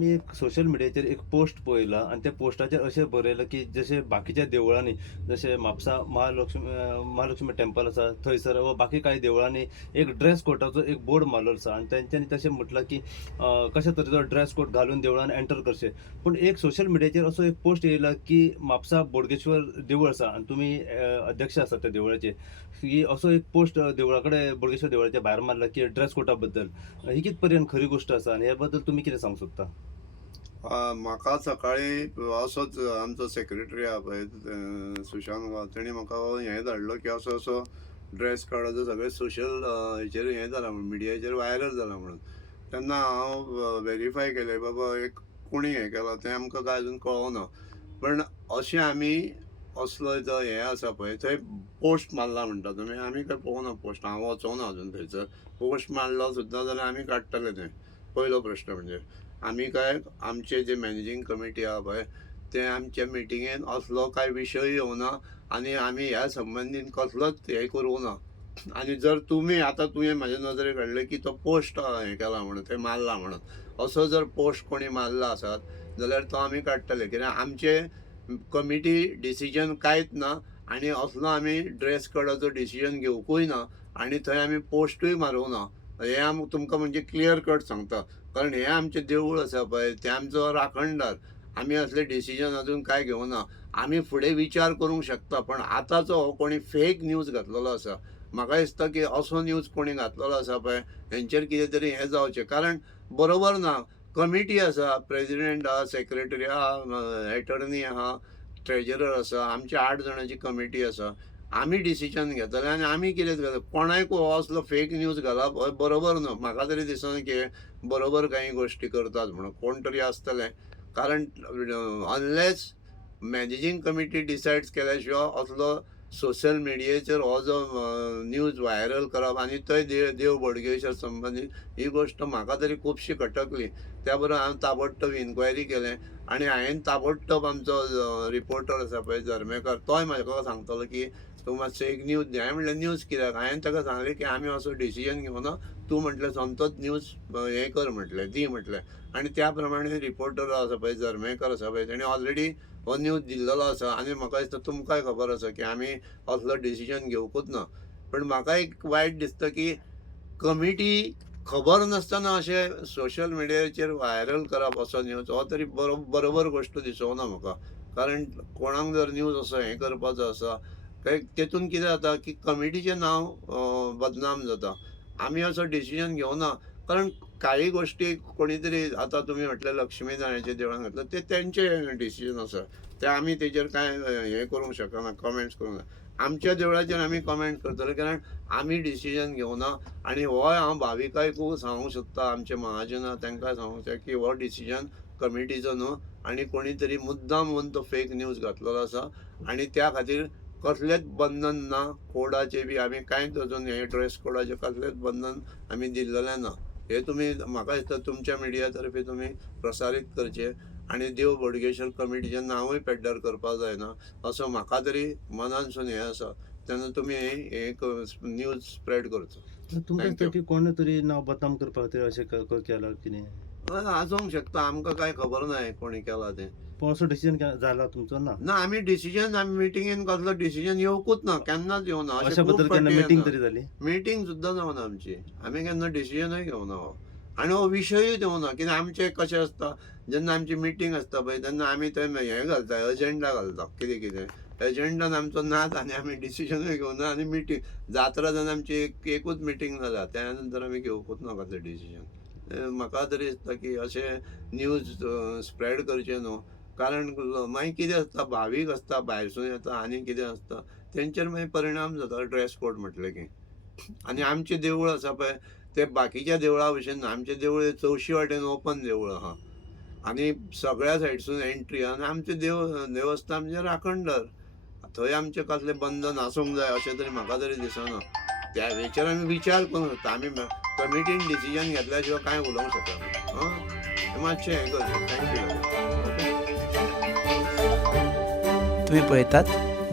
मी एक सोशल मिडियाचेर एक पोस्ट पळयला आणि त्या पोस्टाचेर अशें बरयलां की जशे बाकीच्या देवळांनी जशे म्हापसा महालक्ष्मी टेंपल आसा थंयसर वा बाकी काही देवळांनी एक ड्रेस कोडाचो एक बोर्ड मारलेलो आसा आणि तेंच्यांनी तशें म्हटलां की कशा तरेचो ड्रेस कोड घालून देवळान एंटर करचें. पूण एक सोशल मिडियाचेर असो एक पोस्ट येयला की म्हापसा बोडगेश्वर देवूळ आसा आणि तुमी अध्यक्ष आसा त्या देवळाचे, की असो एक पोस्ट देवळा कडेन बोडगेश्वर देवळाच्या भायर मारला की ड्रेस कोडा बद्दल. ही कित पर्यंत खरी गोश्ट आसा आणि ह्या बद्दल तुमी कितें सांगूंक सोदता? म्हाका सकाळीं असोच आमचो सेक्रेटरी आहा पळय सुशांत गांव, तेणी म्हाका हें धाडलो की असो असो ड्रेस कोडाचो सगळे सोशल हेचेर हें जाला म्हणून मिडियाचेर व्हायरल जाला म्हणून. तेन्ना हांव व्हेरीफाय केलें बाबा एक कोणी हें केलां तें आमकां काय अजून कळोना. पण अशें आमी असलो जो हें आसा पळय थंय पोस्ट मारला म्हणटा तुमी, आमी काय पळोवना पोस्ट, हांव वचोना अजून थंयसर. पोस्ट मारलो सुद्दां जाल्यार आमी काडटले तें. पयलो प्रश्न म्हणजे आमी काय आमचे जे मॅनेजींग कमिटी आहा पळय ते आमच्या मिटिंगेन असलो काय विशय येवना आनी आमी ह्या संबंदीन कसलोच हें करूं ना. आनी जर तुमी आतां तुवें म्हाज्या नजरेक हाडलें की तो पोस्ट हें केला म्हणून थंय मारला म्हणून, असो जर पोस्ट कोणी मारला आसत जाल्यार तो आमी काडटले, कित्याक आमचे कमिटी डिसिजन कांयच ना आनी असलो आमी ड्रेस कोडाचो डिसिजन घेवकूय ना आनी थंय आमी पोस्टूय मारूंक ना. हें आमी तुमकां म्हणजे क्लियर कट सांगता. कारण हें आमचें देवूळ आसा पळय तें आमचो राखणदार. आमी असलें डिसिजन अजून कांय घेवना. आमी फुडें विचार करूंक शकता, पण आतांचो हो कोणी फेक न्यूज घातलेलो आसा. म्हाका दिसता की असो न्यूज कोणी घातलेलो आसा पळय हेंचेर कितें तरी हें जावचें, कारण बरोबर ना. कमिटी आसा, प्रेजिडेंट आहा, सेक्रेटरी आहा, एटर्नी आहा, ट्रेजरर आसा, आमची 8 जाणांची कमिटी आसा. आमी डिसिजन घेतले आनी आमी कितें करतले. कोणायक हो असलो फेक न्यूज घालप हो बरोबर न्हू. म्हाका तरी दिसना की बरोबर काही गोश्टी करतात म्हणून. कोण तरी आसतलें, कारण अनलेस मॅनेजींग कमिटी डिसायड्स केल्या शिवाय असलो सोशल मिडियाचेर हो जो न्यूज व्हायरल करप आनी थंय देव बोडगेश्वर संबंदीत ही गोश्ट म्हाका तरी खुबशी खटकली. त्या बरोबर हांवें ताबडतोब इन्क्वायरी केलें आनी हांवें ताबडतोब आमचो रिपोर्टर आसा पळय झरमेकर तोय म्हाका सांगतलो की तूं मातसो एक न्यूज दी. हांवें म्हणलें न्यूज कित्याक? हांवें ताका सांगलें की आमी असो डिसिजन घेवना, तूं म्हटलें समतोच न्यूज हें कर म्हटलें, दी म्हटलें. आनी त्या प्रमाणे रिपोर्टर आसा पळय झरमेकर आसा पळय तेणी ऑलरेडी हो न्यूज दिल्लेलो आसा आनी म्हाका दिसता तुमकांय खबर आसा की आमी असलो डिसिजन घेवकूच ना. पण म्हाका एक वायट दिसता की कमिटी खबर नासतना अशें सोशल मिडियाचेर व्हायरल करप असो न्यूज हो तरी बरोबर गोश्ट दिसोना म्हाका. कारण कोणाक जर न्यूज असो हें करपाचो आसा काय तेतून कितें जाता की कमिटीचें नांव बदनाम जाता. आमी असो डिसिजन घेवना, कारण काही गोश्टी कोणी तरी आतां तुमी म्हटलें लक्ष्मी नारायणाच्या देवळान घातलं ते तेंचें डिसिजन आसा. ते आमी तेजेर कांय हें करूंक शकना, कमेंट्स करूंक ना. आमच्या देवळाचेर आमी कमेंट करतले, कारण आमी डिसिजन घेवना. आनी हो हांव भाविकांकूय सांगूंक सोदता, आमचे महाजन तांकां सांगूंक सोदता की हो डिसिजन कमिटीचो न्हू आनी कोणी तरी मुद्दाम म्हणून तो फेक न्यूज घातलेलो आसा आनी त्या खातीर कसलेंच बंधन ना. कोडाचे बी आमी कांयच अजून हे ड्रेस कोडाचे कसलेंच बंधन आमी दिल्लेलें ना. हे तुमी म्हाका दिसता तुमच्या मिडिया तर्फे तुमी प्रसारीत करचे आनी देव बोडगेश्वर कमिटीचें नांवूय पेड्ड्यार करपाक जायना असो म्हाका तरी मनानसून हें आसा. तेन्ना तुमी हे न्यूज स्प्रेड करचो. तुमकां थँक्यू. दिसता की कोणे तरी नांव बदनाम करपाक खातीर अशें केलां कितें? आसूंक शकता, आमकां कांय खबर ना कोणी केलां तें. पूण असो डिसिजन जाला तुमचो ना? ना, आमी मिटिंगेन कसलो डिसिजन येवकूच ना, केन्नाच येवना. अशा बद्दल केन्ना मिटींग तरी जाली? मिटींग सुद्दां जावना आमची. आमी केन्ना डिसिजनूय घेवना हो. आनी हो विशयूय घेवना, कित्याक आमचें कशें आसता जेन्ना आमची मिटींग आसता पळय तेन्ना आमी थंय हें घालता, एजेंडा घालता कितें कितें. एजेंडान आमचो नाच आनी आमी डिसिजनूय घेवना आनी मिटींग जात्रा जावन आमची एकूच मिटींग जाल्या, त्या नंतर आमी घेवकूच ना कसलें डिसिजन. म्हाका तरी दिसता की अशें न्यूज स्प्रेड करचें न्हू. कारण मागीर कितें आसता, भावीक आसता भायरसून येता आनी कितें आसता तेंचेर मागीर परिणाम जाता ड्रेस कोड म्हटलें की. आनी आमचें देवूळ आसा पळय तें बाकीच्या देवळा भशेन ना. आमचें देवूळ चवशी वाटेन ओपन देवूळ आहा आनी सगळ्या सायडसून एंट्री आनी आमचें देवस्थान म्हणजे राखणदार. थंय आमचें कसलें बंधन आसूंक जाय अशें तरी म्हाका तरी दिसना. त्या हेचेर आमी विचार करूंक शकता. आमी कमिटीन डिसिजन घेतल्या शिवाय कांय उलोवंक शकना. मातशें हें करचें. थँक्यू. तुम्ही पळयतात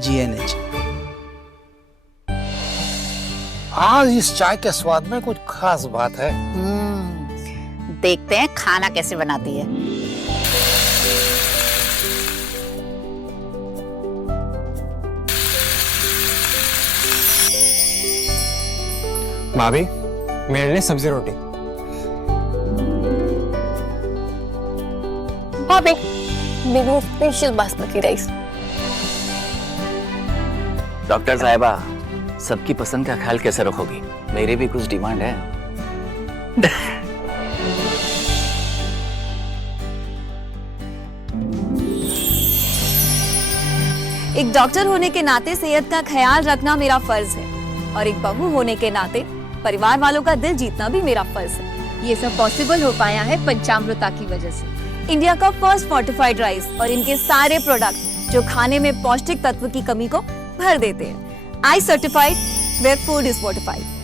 GNH. आज इस चाय के स्वाद में कुछ खास बात है। देखते हैं खाना कैसे बनाती है। भाभी मेरे लिए सब्जी रोटी। भाभी मेरे लिए स्पेशल बासमती राइस। डॉक्टर साहिबा, सबकी पसंद का ख्याल कैसे रखोगी? मेरी भी कुछ डिमांड है। एक डॉक्टर होने के नाते सेहत का ख्याल रखना मेरा फर्ज है और एक बहू होने के नाते परिवार वालों का दिल जीतना भी मेरा फर्ज है। ये सब पॉसिबल हो पाया है पंचामृता की वजह से। इंडिया का फर्स्ट फोर्टिफाइड राइस और इनके सारे प्रोडक्ट जो खाने में पौष्टिक तत्व की कमी को भर देते हैं। I certified where food is fortified.